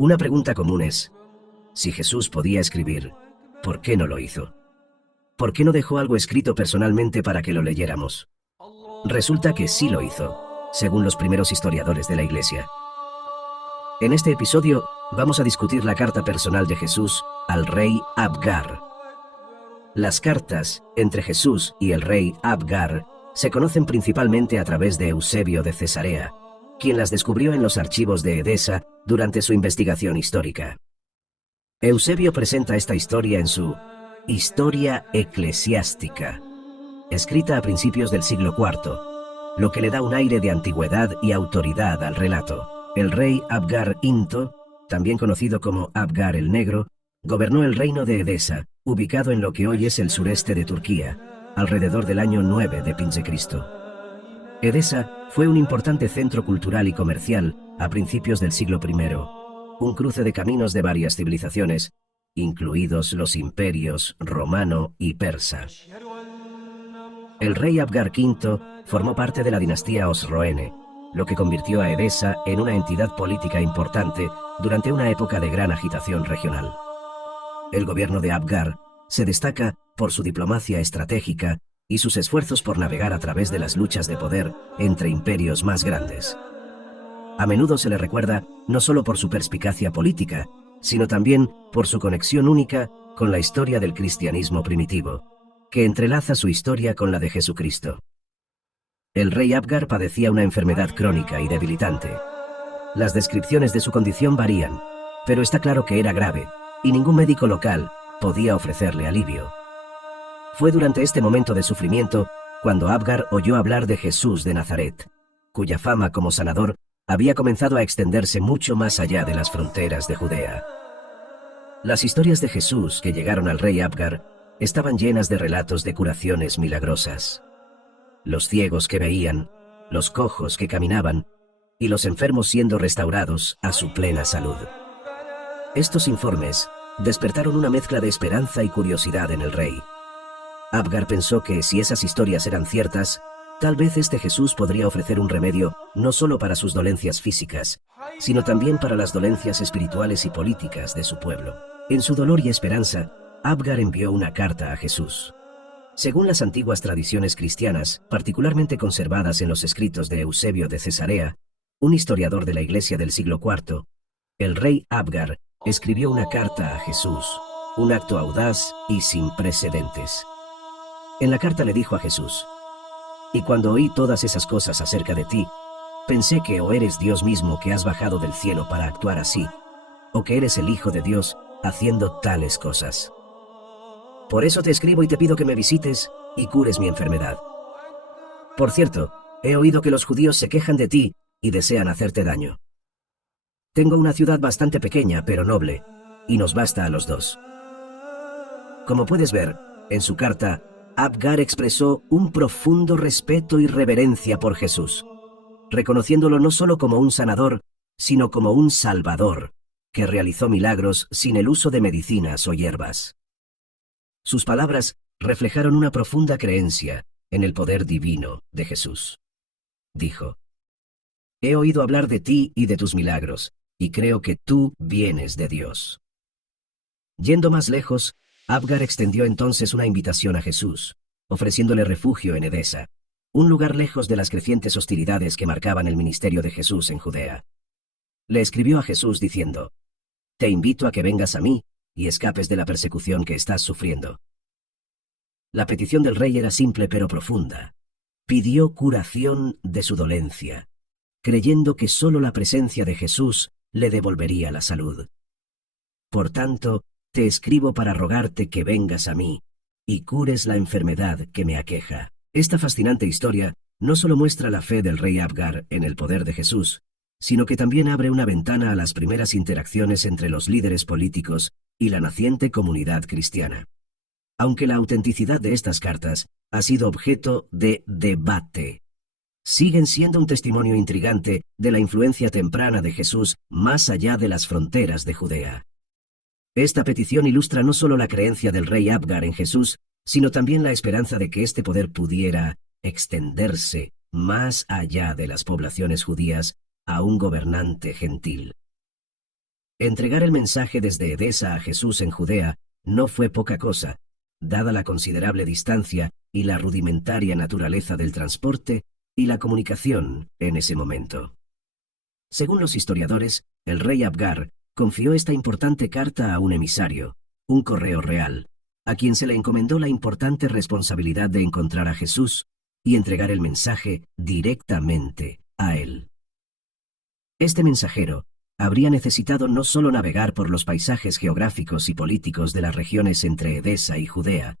Una pregunta común es, si Jesús podía escribir, ¿por qué no lo hizo? ¿Por qué no dejó algo escrito personalmente para que lo leyéramos? Resulta que sí lo hizo, según los primeros historiadores de la Iglesia. En este episodio vamos a discutir la carta personal de Jesús al rey Abgar. Las cartas entre Jesús y el rey Abgar se conocen principalmente a través de Eusebio de Cesarea, quien las descubrió en los archivos de Edesa durante su investigación histórica. Eusebio presenta esta historia en su Historia Eclesiástica, escrita a principios del siglo IV, lo que le da un aire de antigüedad y autoridad al relato. El rey Abgar Into, también conocido como Abgar el Negro, gobernó el reino de Edesa, ubicado en lo que hoy es el sureste de Turquía, alrededor del año 9 de Cristo. Edesa fue un importante centro cultural y comercial a principios del siglo I, un cruce de caminos de varias civilizaciones, incluidos los imperios romano y persa. El rey Abgar V formó parte de la dinastía Osroene, lo que convirtió a Edesa en una entidad política importante durante una época de gran agitación regional. El gobierno de Abgar se destaca por su diplomacia estratégica y sus esfuerzos por navegar a través de las luchas de poder entre imperios más grandes. A menudo se le recuerda no solo por su perspicacia política, sino también por su conexión única con la historia del cristianismo primitivo, que entrelaza su historia con la de Jesucristo. El rey Abgar padecía una enfermedad crónica y debilitante. Las descripciones de su condición varían, pero está claro que era grave, y ningún médico local podía ofrecerle alivio. Fue durante este momento de sufrimiento cuando Abgar oyó hablar de Jesús de Nazaret, cuya fama como sanador había comenzado a extenderse mucho más allá de las fronteras de Judea. Las historias de Jesús que llegaron al rey Abgar estaban llenas de relatos de curaciones milagrosas. Los ciegos que veían, los cojos que caminaban y los enfermos siendo restaurados a su plena salud. Estos informes despertaron una mezcla de esperanza y curiosidad en el rey. Abgar pensó que si esas historias eran ciertas, tal vez este Jesús podría ofrecer un remedio no solo para sus dolencias físicas, sino también para las dolencias espirituales y políticas de su pueblo. En su dolor y esperanza, Abgar envió una carta a Jesús. Según las antiguas tradiciones cristianas, particularmente conservadas en los escritos de Eusebio de Cesarea, un historiador de la Iglesia del siglo IV, el rey Abgar escribió una carta a Jesús, un acto audaz y sin precedentes. En la carta le dijo a Jesús: «Y cuando oí todas esas cosas acerca de ti, pensé que o eres Dios mismo que has bajado del cielo para actuar así, o que eres el Hijo de Dios haciendo tales cosas. Por eso te escribo y te pido que me visites y cures mi enfermedad. Por cierto, he oído que los judíos se quejan de ti y desean hacerte daño. Tengo una ciudad bastante pequeña pero noble, y nos basta a los dos». Como puedes ver, en su carta, Abgar expresó un profundo respeto y reverencia por Jesús, reconociéndolo no solo como un sanador, sino como un salvador, que realizó milagros sin el uso de medicinas o hierbas. Sus palabras reflejaron una profunda creencia en el poder divino de Jesús. Dijo: «He oído hablar de ti y de tus milagros, y creo que tú vienes de Dios». Yendo más lejos, Abgar extendió entonces una invitación a Jesús, ofreciéndole refugio en Edesa, un lugar lejos de las crecientes hostilidades que marcaban el ministerio de Jesús en Judea. Le escribió a Jesús diciendo: «Te invito a que vengas a mí y escapes de la persecución que estás sufriendo». La petición del rey era simple pero profunda. Pidió curación de su dolencia, creyendo que solo la presencia de Jesús le devolvería la salud. «Por tanto, te escribo para rogarte que vengas a mí y cures la enfermedad que me aqueja». Esta fascinante historia no solo muestra la fe del rey Abgar en el poder de Jesús, sino que también abre una ventana a las primeras interacciones entre los líderes políticos y la naciente comunidad cristiana. Aunque la autenticidad de estas cartas ha sido objeto de debate, siguen siendo un testimonio intrigante de la influencia temprana de Jesús más allá de las fronteras de Judea. Esta petición ilustra no solo la creencia del rey Abgar en Jesús, sino también la esperanza de que este poder pudiera extenderse más allá de las poblaciones judías a un gobernante gentil. Entregar el mensaje desde Edesa a Jesús en Judea no fue poca cosa, dada la considerable distancia y la rudimentaria naturaleza del transporte y la comunicación en ese momento. Según los historiadores, el rey Abgar confió esta importante carta a un emisario, un correo real, a quien se le encomendó la importante responsabilidad de encontrar a Jesús y entregar el mensaje directamente a él. Este mensajero habría necesitado no solo navegar por los paisajes geográficos y políticos de las regiones entre Edesa y Judea,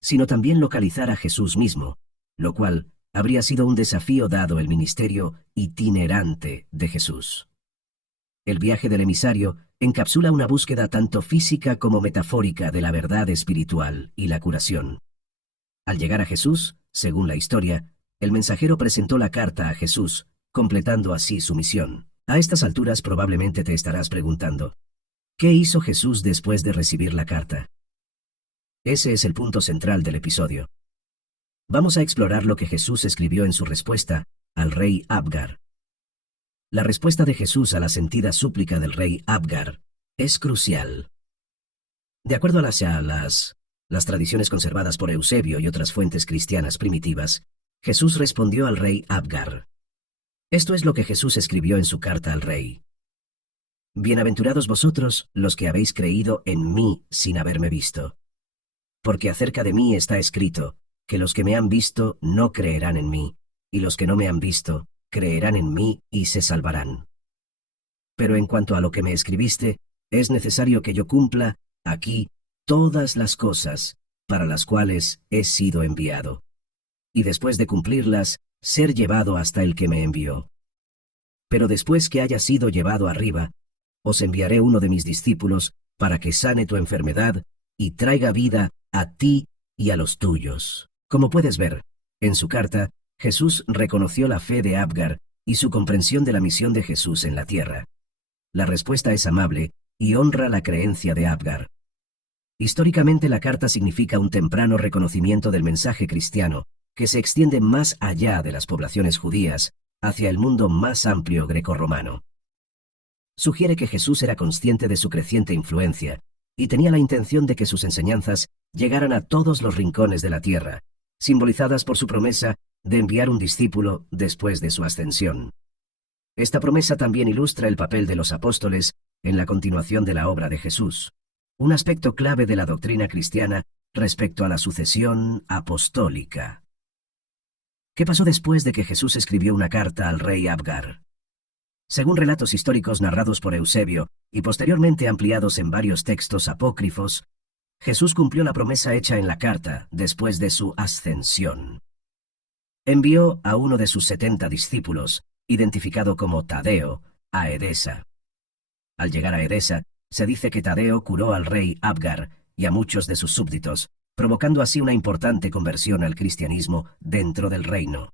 sino también localizar a Jesús mismo, lo cual habría sido un desafío dado el ministerio itinerante de Jesús. El viaje del emisario encapsula una búsqueda tanto física como metafórica de la verdad espiritual y la curación. Al llegar a Jesús, según la historia, el mensajero presentó la carta a Jesús, completando así su misión. A estas alturas probablemente te estarás preguntando, ¿qué hizo Jesús después de recibir la carta? Ese es el punto central del episodio. Vamos a explorar lo que Jesús escribió en su respuesta al rey Abgar. La respuesta de Jesús a la sentida súplica del rey Abgar es crucial. De acuerdo a las tradiciones conservadas por Eusebio y otras fuentes cristianas primitivas, Jesús respondió al rey Abgar. Esto es lo que Jesús escribió en su carta al rey. Bienaventurados vosotros los que habéis creído en mí sin haberme visto. Porque acerca de mí está escrito, que los que me han visto no creerán en mí, y los que no me han visto, creerán en mí y se salvarán. Pero en cuanto a lo que me escribiste, es necesario que yo cumpla, aquí, todas las cosas, para las cuales he sido enviado. Y después de cumplirlas, ser llevado hasta el que me envió. Pero después que haya sido llevado arriba, os enviaré uno de mis discípulos para que sane tu enfermedad y traiga vida a ti y a los tuyos. Como puedes ver, en su carta, Jesús reconoció la fe de Abgar y su comprensión de la misión de Jesús en la tierra. La respuesta es amable y honra la creencia de Abgar. Históricamente la carta significa un temprano reconocimiento del mensaje cristiano, que se extiende más allá de las poblaciones judías, hacia el mundo más amplio grecorromano. Sugiere que Jesús era consciente de su creciente influencia y tenía la intención de que sus enseñanzas llegaran a todos los rincones de la tierra, simbolizadas por su promesa de enviar un discípulo después de su ascensión. Esta promesa también ilustra el papel de los apóstoles en la continuación de la obra de Jesús, un aspecto clave de la doctrina cristiana respecto a la sucesión apostólica. ¿Qué pasó después de que Jesús escribió una carta al rey Abgar? Según relatos históricos narrados por Eusebio y posteriormente ampliados en varios textos apócrifos, Jesús cumplió la promesa hecha en la carta después de su ascensión. Envió a uno de sus 70 discípulos, identificado como Tadeo, a Edesa. Al llegar a Edesa, se dice que Tadeo curó al rey Abgar y a muchos de sus súbditos, provocando así una importante conversión al cristianismo dentro del reino.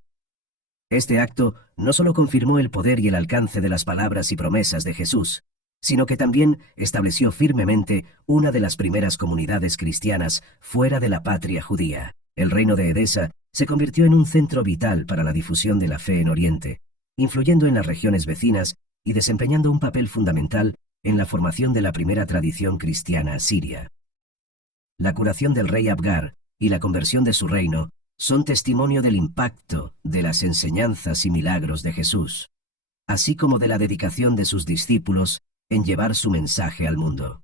Este acto no solo confirmó el poder y el alcance de las palabras y promesas de Jesús, sino que también estableció firmemente una de las primeras comunidades cristianas fuera de la patria judía. El reino de Edesa se convirtió en un centro vital para la difusión de la fe en Oriente, influyendo en las regiones vecinas y desempeñando un papel fundamental en la formación de la primera tradición cristiana siria. La curación del rey Abgar y la conversión de su reino son testimonio del impacto de las enseñanzas y milagros de Jesús, así como de la dedicación de sus discípulos en llevar su mensaje al mundo.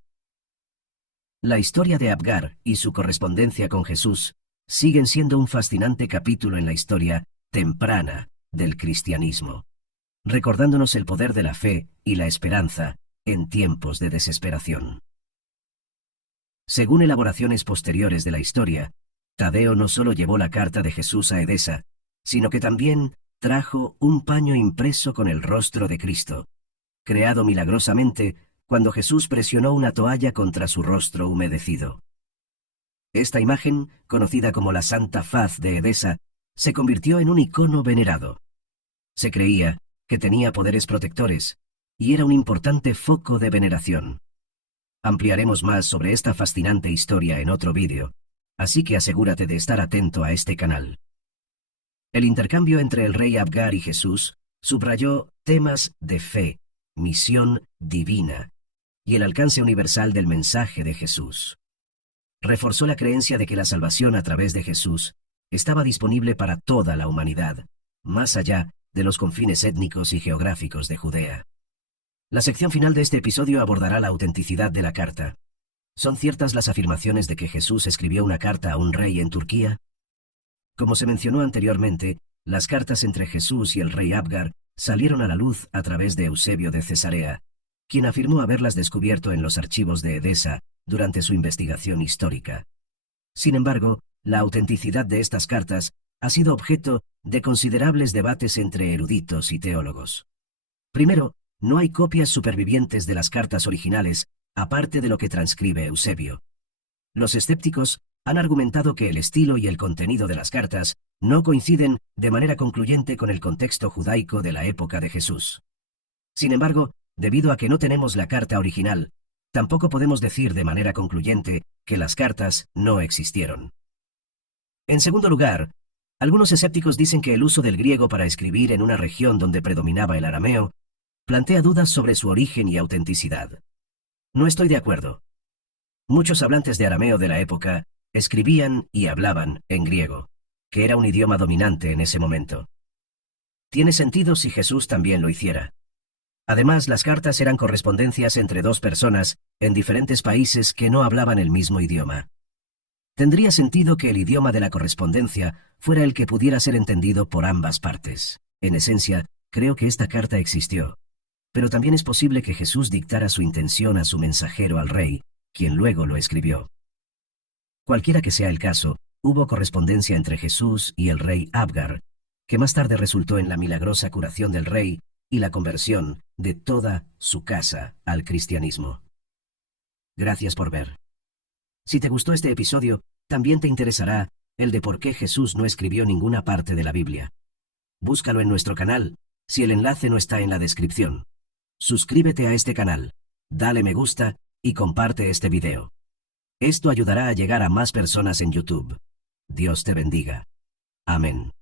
La historia de Abgar y su correspondencia con Jesús siguen siendo un fascinante capítulo en la historia temprana del cristianismo, recordándonos el poder de la fe y la esperanza en tiempos de desesperación. Según elaboraciones posteriores de la historia, Tadeo no solo llevó la carta de Jesús a Edesa, sino que también trajo un paño impreso con el rostro de Cristo, creado milagrosamente cuando Jesús presionó una toalla contra su rostro humedecido. Esta imagen, conocida como la Santa Faz de Edesa, se convirtió en un icono venerado. Se creía que tenía poderes protectores y era un importante foco de veneración. Ampliaremos más sobre esta fascinante historia en otro vídeo, así que asegúrate de estar atento a este canal. El intercambio entre el rey Abgar y Jesús subrayó temas de fe, misión divina y el alcance universal del mensaje de Jesús. Reforzó la creencia de que la salvación a través de Jesús estaba disponible para toda la humanidad, más allá de los confines étnicos y geográficos de Judea. La sección final de este episodio abordará la autenticidad de la carta. ¿Son ciertas las afirmaciones de que Jesús escribió una carta a un rey en Turquía? Como se mencionó anteriormente, las cartas entre Jesús y el rey Abgar salieron a la luz a través de Eusebio de Cesarea, quien afirmó haberlas descubierto en los archivos de Edesa durante su investigación histórica. Sin embargo, la autenticidad de estas cartas ha sido objeto de considerables debates entre eruditos y teólogos. Primero, no hay copias supervivientes de las cartas originales, aparte de lo que transcribe Eusebio. Los escépticos han argumentado que el estilo y el contenido de las cartas no coinciden de manera concluyente con el contexto judaico de la época de Jesús. Sin embargo, debido a que no tenemos la carta original, tampoco podemos decir de manera concluyente que las cartas no existieron. En segundo lugar, algunos escépticos dicen que el uso del griego para escribir en una región donde predominaba el arameo plantea dudas sobre su origen y autenticidad. No estoy de acuerdo. Muchos hablantes de arameo de la época escribían y hablaban en griego, que era un idioma dominante en ese momento. Tiene sentido si Jesús también lo hiciera. Además, las cartas eran correspondencias entre dos personas en diferentes países que no hablaban el mismo idioma. Tendría sentido que el idioma de la correspondencia fuera el que pudiera ser entendido por ambas partes. En esencia, creo que esta carta existió. Pero también es posible que Jesús dictara su intención a su mensajero al rey, quien luego lo escribió. Cualquiera que sea el caso, hubo correspondencia entre Jesús y el rey Abgar, que más tarde resultó en la milagrosa curación del rey y la conversión de toda su casa al cristianismo. Gracias por ver. Si te gustó este episodio, también te interesará el de por qué Jesús no escribió ninguna parte de la Biblia. Búscalo en nuestro canal, si el enlace no está en la descripción. Suscríbete a este canal, dale me gusta y comparte este video. Esto ayudará a llegar a más personas en YouTube. Dios te bendiga. Amén.